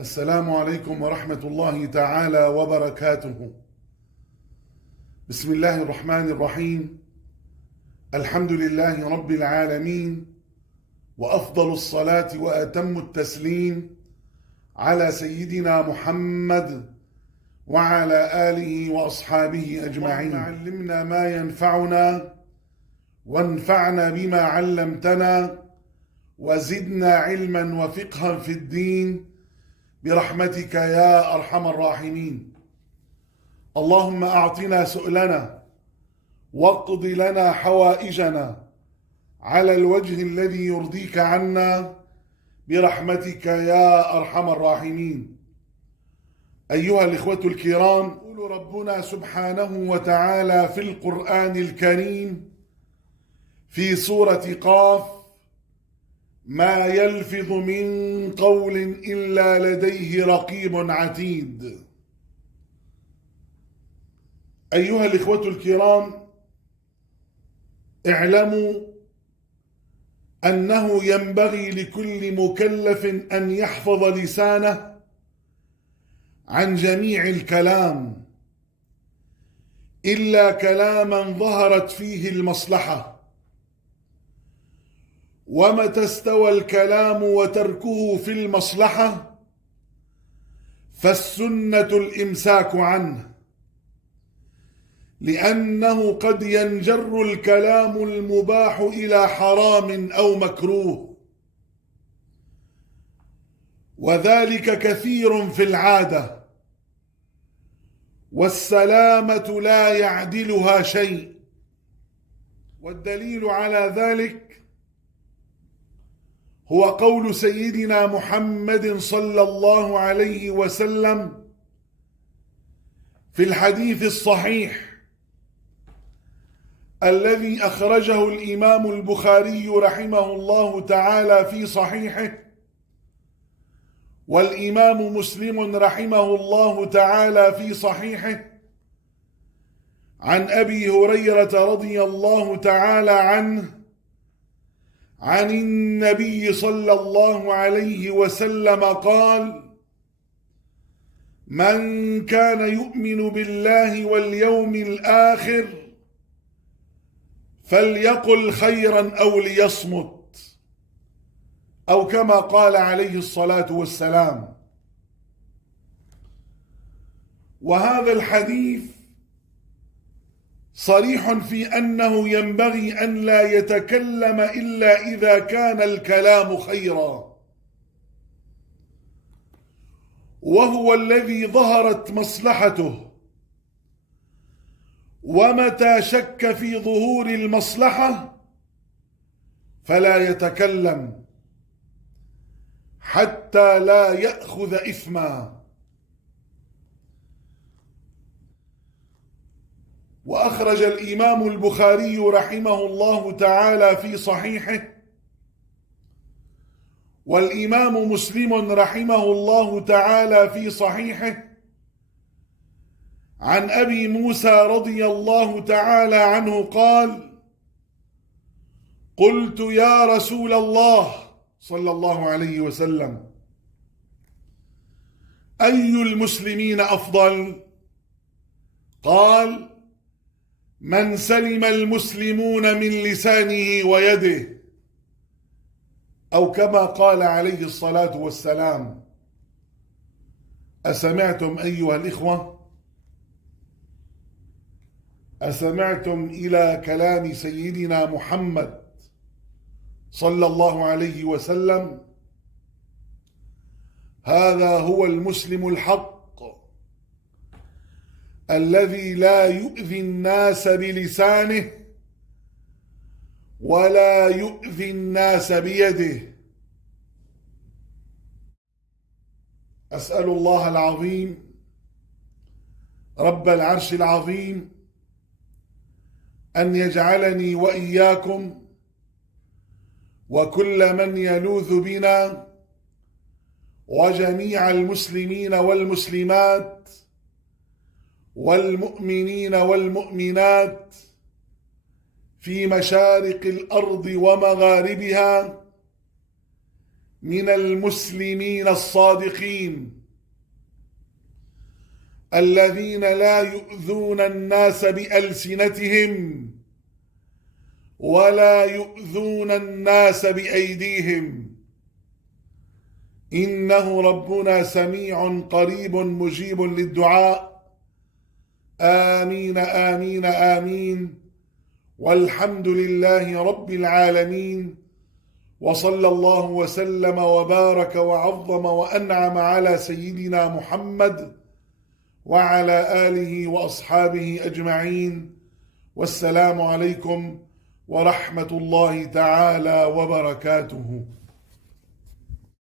السلام عليكم ورحمة الله تعالى وبركاته. بسم الله الرحمن الرحيم. الحمد لله رب العالمين، وأفضل الصلاة وأتم التسليم على سيدنا محمد وعلى آله وأصحابه أجمعين. علمنا ما ينفعنا وانفعنا بما علمتنا وزدنا علما وفقها في الدين برحمتك يا أرحم الراحمين. اللهم أعطنا سؤلنا واقض لنا حوائجنا على الوجه الذي يرضيك عنا برحمتك يا أرحم الراحمين. أيها الإخوة الكرام، يقول ربنا سبحانه وتعالى في القرآن الكريم في سورة قاف: ما يلفظ من قول إلا لديه رقيب عتيد. أيها الإخوة الكرام، اعلموا أنه ينبغي لكل مكلف أن يحفظ لسانه عن جميع الكلام إلا كلاما ظهرت فيه المصلحة، ومتى استوى الكلام وتركه في المصلحة فالسنة الإمساك عنه، لأنه قد ينجر الكلام المباح إلى حرام أو مكروه، وذلك كثير في العادة، والسلامة لا يعدلها شيء. والدليل على ذلك هو قول سيدنا محمد صلى الله عليه وسلم في الحديث الصحيح الذي أخرجه الإمام البخاري رحمه الله تعالى في صحيحه، والإمام مسلم رحمه الله تعالى في صحيحه، عن أبي هريرة رضي الله تعالى عنه عن النبي صلى الله عليه وسلم قال: من كان يؤمن بالله واليوم الآخر فليقل خيرا أو ليصمت، أو كما قال عليه الصلاة والسلام. وهذا الحديث صريح في أنه ينبغي أن لا يتكلم إلا إذا كان الكلام خيرا، وهو الذي ظهرت مصلحته، ومتى شك في ظهور المصلحة فلا يتكلم حتى لا يأخذ إثما. وأخرج الإمام البخاري رحمه الله تعالى في صحيحه، والإمام مسلم رحمه الله تعالى في صحيحه، عن أبي موسى رضي الله تعالى عنه قال: قلت يا رسول الله صلى الله عليه وسلم: أي المسلمين أفضل؟ قال: من سلم المسلمون من لسانه ويده، أو كما قال عليه الصلاة والسلام. أسمعتم أيها الإخوة؟ أسمعتم إلى كلام سيدنا محمد صلى الله عليه وسلم؟ هذا هو المسلم الحق الذي لا يؤذي الناس بلسانه ولا يؤذي الناس بيده. أسأل الله العظيم رب العرش العظيم أن يجعلني وإياكم وكل من يلوذ بنا وجميع المسلمين والمسلمات والمؤمنين والمؤمنات في مشارق الأرض ومغاربها من المسلمين الصادقين الذين لا يؤذون الناس بألسنتهم ولا يؤذون الناس بأيديهم، إنه ربنا سميع قريب مجيب للدعاء. آمين آمين آمين، والحمد لله رب العالمين، وصلى الله وسلم وبارك وعظم وأنعم على سيدنا محمد وعلى آله وأصحابه أجمعين، والسلام عليكم ورحمة الله تعالى وبركاته.